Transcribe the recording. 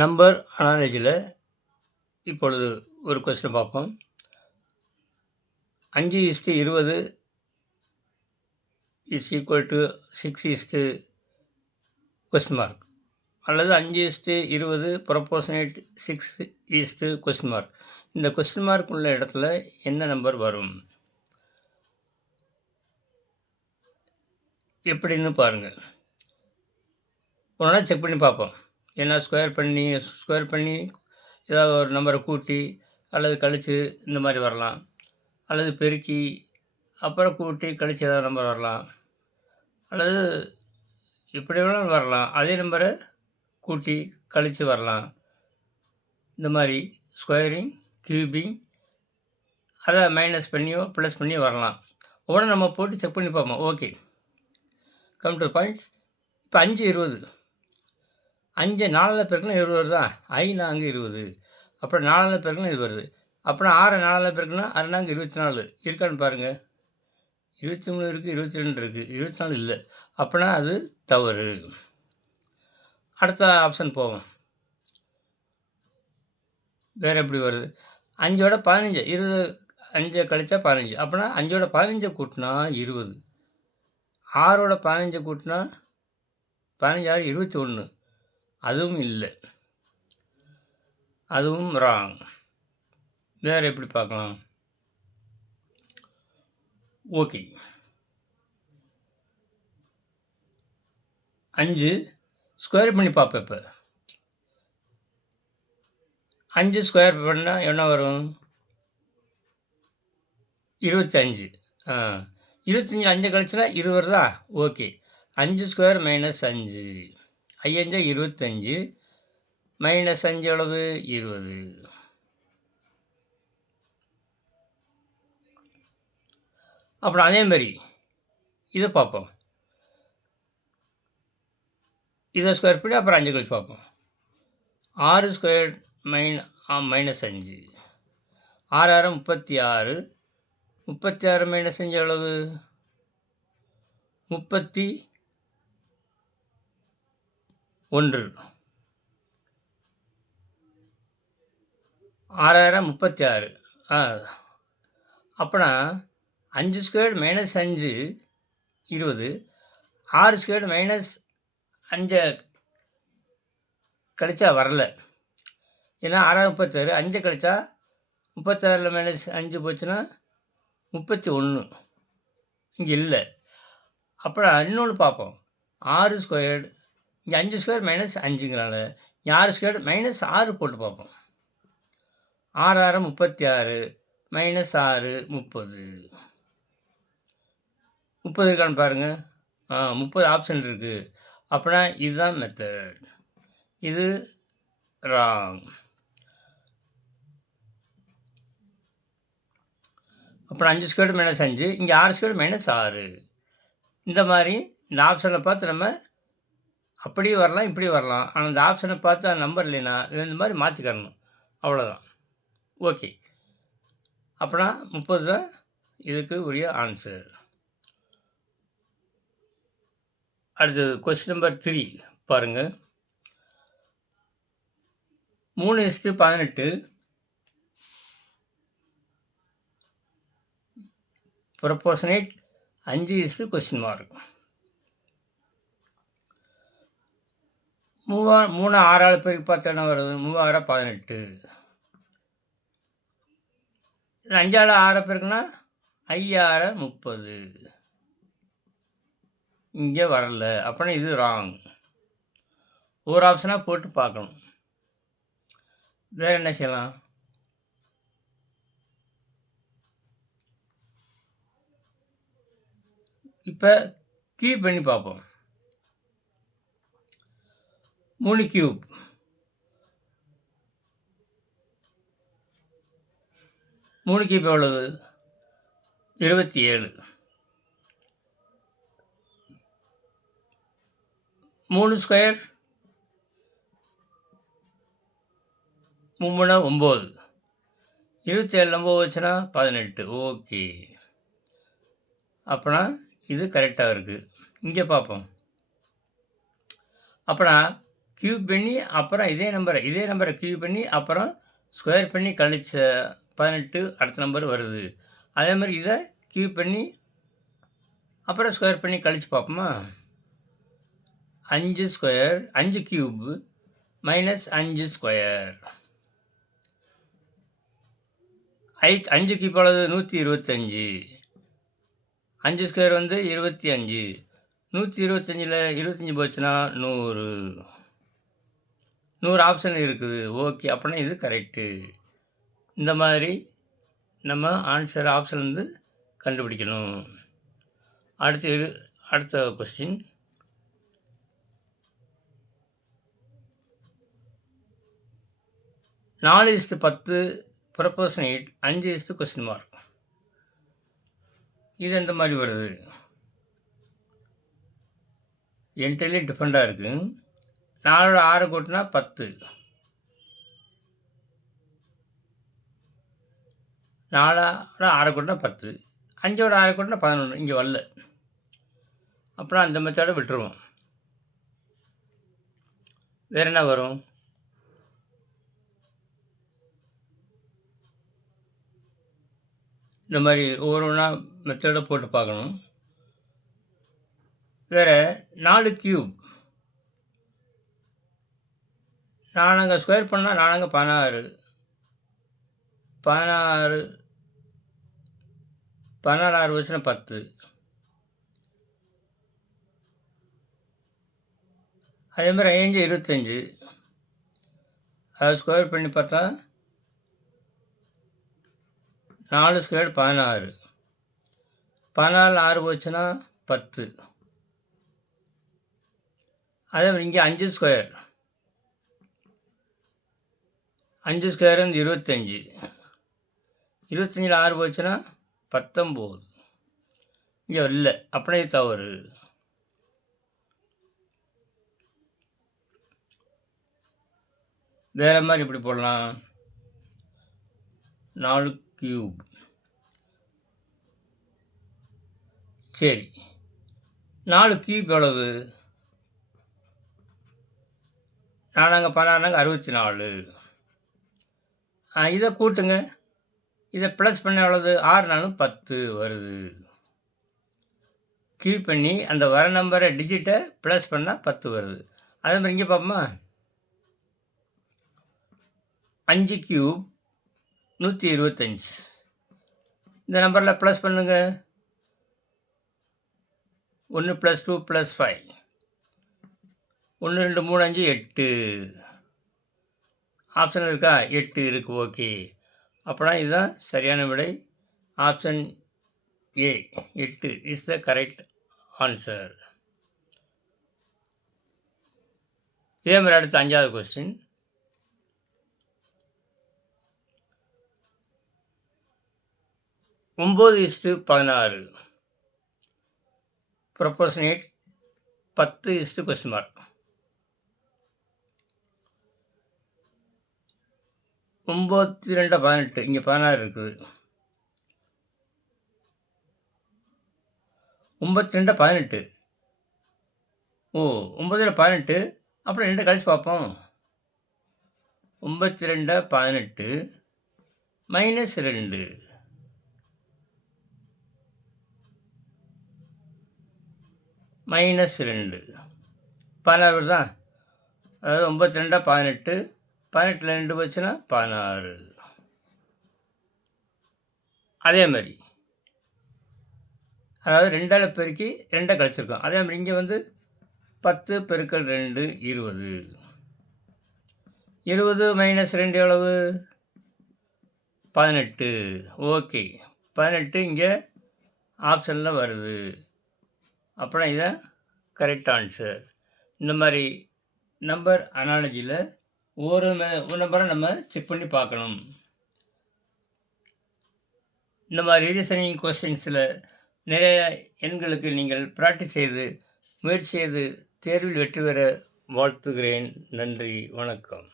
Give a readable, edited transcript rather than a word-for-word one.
Number அனாலஜியில் இப்பொழுது ஒரு question பார்ப்போம். 5:20 is equal to 6 question mark அல்லது 5:20 ப்ரொபோர்ஷனேட் 6 கொஸ்டின் மார்க். இந்த கொஸ்டின் மார்க் உள்ள இடத்துல என்ன நம்பர் வரும் எப்படின்னு பாருங்கள். ஒன்றா செக் பண்ணி பார்ப்போம். ஏன்னா ஸ்கொயர் பண்ணி ஏதாவது ஒரு நம்பரை கூட்டி அல்லது கழித்து இந்த மாதிரி வரலாம், அல்லது பெருக்கி அப்புறம் கூட்டி கழித்து ஏதாவது நம்பர் வரலாம், அல்லது இப்படி வேணாலும் வரலாம். அதே நம்பரை கூட்டி கழித்து வரலாம். இந்த மாதிரி ஸ்கொயரிங், கியூபிங், அதை மைனஸ் பண்ணியோ ப்ளஸ் பண்ணியோ வரலாம். உடனே நம்ம போட்டு செக் பண்ணி பார்ப்போம். Okay, come to points. இப்போ 5:20 5 4 பெருக்குன்னா 20 வருதா? 4 20. அப்புறம் 4 பெருக்குன்னா இது வருது. அப்புறம் 6 4 பெருக்குன்னா 6 24 இருக்கான்னு பாருங்கள். 23 இருக்குது, 22 இருக்குது, 24 இல்லை. அப்படின்னா அது தவறு. அடுத்த ஆப்ஷன் போவோம். வேறு எப்படி வருது? 5ஓட 15 20 5 கழிச்சா 15. அப்படின்னா 5ஓட 15 கூட்டினா 20. 6ஓட 15 கூட்டினா 15 6 21. அதுவும் இல்லை, அதுவும் ராங். வேறு எப்படி பார்க்கலாம்? ஓகே, 5 ஸ்கொயர் பண்ணி பார்ப்பேன். இப்போ 5 ஸ்கொயர் பண்ணால் என்ன வரும்? 25. 25 5 கழிச்சுனா 20 வருதா? ஓகே, 5 ஸ்கொயர் மைனஸ் 5 5 25 மைனஸ் 5 எவ்வளவு? 20. அப்புறம் அதே மாதிரி இதை பார்ப்போம். இதை ஸ்கொயர் பண்ணி அப்புறம் 5 கழிச்சு பார்ப்போம். 6 ஸ்கொயர் மைனஸ் 5 6 6 36 36 மைனஸ் 5 எவ்வளவு? 31. 6 36. அப்போனா 5 ஸ்கொயர் மைனஸ் 5 20. 6 ஸ்கொயர் மைனஸ் 5 கழிச்சா வரல. ஏன்னா 6 36 5 கழிச்சா 36 மைனஸ் 5 போச்சுன்னா 31. இங்கே இல்லை. அப்புறம் இன்னொன்று பார்ப்போம். 6 ஸ்கொயர்டு இங்கே 5 ஸ்கொயர் மைனஸ் 5ங்கிறனால 6 ஸ்கொயர்டு மைனஸ் 6 போட்டு பார்ப்போம். 6 6 36 மைனஸ் 6 30. 30 இருக்கான்னு பாருங்கள். 30 ஆப்ஷன் இருக்குது. அப்படின்னா இதுதான் மெத்தட். இது ராங். அப்புறம் 5 ஸ்கொயர் மைனஸ் 5 இங்கே 6 ஸ்கொயர் மைனஸ் 6. இந்த மாதிரி இந்த ஆப்ஷனை பார்த்து நம்ம அப்படியே வரலாம், இப்படி வரலாம். ஆனால் இந்த ஆப்ஷனை பார்த்து அந்த நம்பர் இல்லைன்னா இந்த மாதிரி மாற்றிக்கரணும், அவ்வளோதான். ஓகே, அப்படின்னா 30 தான் இதுக்கு உரிய ஆன்சர். அடுத்தது கொஸ்டின் நம்பர் 3 பாருங்கள். 3:18 ப்ரொபோர்ஷனேட் 5 கொஸ்டின் மார்க். 3 6 பேருக்கு பார்த்தா என்ன வருது? 3 6 18. 5 6 பேருக்குன்னா 5 6 30. இங்கே வரல. அப்படின்னா இது ராங். ஒரு ஆப்ஷனாக போட்டு பார்க்கணும். வேறு என்ன செய்யலாம்? இப்போ கியூப் பண்ணி பார்ப்போம். 3 கியூப் 3 கியூப் எவ்வளவு? 27. 3 ஸ்கொயர் 3 9. 27 9 வச்சுன்னா 18. ஓகே, அப்போனா இது கரெக்டாக இருக்குது. இங்கே பார்ப்போம். அப்போனா கியூப் பண்ணி அப்புறம் இதே நம்பரை கியூப் பண்ணி அப்புறம் ஸ்கொயர் பண்ணி கழிச்ச 18 அடுத்த நம்பர் வருது. அதே மாதிரி இதை கியூப் பண்ணி அப்புறம் ஸ்கொயர் பண்ணி கழிச்சு பார்ப்போமா? 5 square 5 cube minus 5 square. 5 cube எவ்வளவு? 125. 5 ஸ்கொயர் வந்து 25. 125ல் 25 போச்சுன்னா 100. 100 ஆப்ஷன் இருக்குது. ஓகே, அப்படின்னா இது கரெக்டு. இந்த மாதிரி நம்ம ஆன்சர் ஆப்ஷன் வந்து கண்டுபிடிக்கணும். அடுத்த கொஸ்டின். நாலு 4:10 ப்ரொபோர்ஷன் 8 5 கொஸ்டின் மார்க். இது எந்த மாதிரி வருது? என்டையர்லி டிஃப்ரெண்ட்டாக இருக்குது. 4 6 கூட்டினா 10. 4 6 கூட்டினா 10. 5 6 கூட்டினா 11. இங்கே வரல. அப்புறம் அந்த மெத்தடை விட்டுருவோம். வேறு என்ன வரும்? இந்த மாதிரி ஒவ்வொன்றா மெத்தடை போட்டு பார்க்கணும். வேறு 4 கியூப் 4 ஸ்கொயர் பண்ணால் 4 16. 16 வச்சுன்னா 10. அதே மாதிரி 5 25. அதை ஸ்கொயர் பண்ணி பார்த்தா 4 ஸ்கொயர் 16. 14 6 போச்சுன்னா 10. அதே மாதிரி இங்கே 5 ஸ்கொயர் 5 ஸ்கொயர் வந்து 25. 25ல் 6 போச்சுன்னா 19. இங்கே இல்லை, அப்படியே தவறு. வேறு மாதிரி இப்படி போடலாம். 4 கியூப். சரி, 4 கியூப் எவ்வளவு? 4 16 64. இதை கூட்டுங்க. இதை ப்ளஸ் பண்ண எவ்வளவு? 6 4 10 வருது. கியூப் பண்ணி அந்த வர நம்பரை டிஜிட்டை ப்ளஸ் பண்ணால் 10 வருது. அதே மாதிரி இங்கே பார்ப்போமா? 5 கியூப் 125. இந்த நம்பரில் ப்ளஸ் பண்ணுங்க. 1 + 2 + 5. 1 2 3 5 8. ஆப்ஷன் இருக்கா? 8 இருக்குது. ஓகே, அப்படின்னா இதுதான் சரியான விடை. Option A 8 is the correct answer. இதே மாதிரி அடுத்த 5வது கொஸ்டின். 9:16 proportion 8 10 question mark. 9 2 18. இங்கே 16 இருக்குது. 9 2 18. ஓ, 9 18. அப்புறம் 2 கழிச்சு பார்ப்போம். 9 2 18 மைனஸ் 2. -2 16 தான். அதாவது 9 2 18. 18ல் 2 போச்சுன்னா 16. அதே மாதிரி அதாவது 2ஆல் பெருக்கி 2 கழிச்சிருக்கோம். அதே மாதிரி இங்கே வந்து 10 × 2 20. 20 - 2 எவ்வளவு? 18. ஓகே, 18 இங்கே ஆப்ஷனில் வருது. அப்புறம் இதை கரெக்ட் ஆன்சர். இந்த மாதிரி நம்பர் அனாலஜியில் ஒரு நம்பரை நம்ம செக் பண்ணி பார்க்கணும். இந்த மாதிரி ரீசனிங் கொஸ்டின்ஸில் நிறைய எண்களுக்கு நீங்கள் ப்ராக்டிஸ் செய்து முயற்சி செய்து தேர்வில் வெற்றி பெற வாழ்த்துகிறேன். நன்றி, வணக்கம்.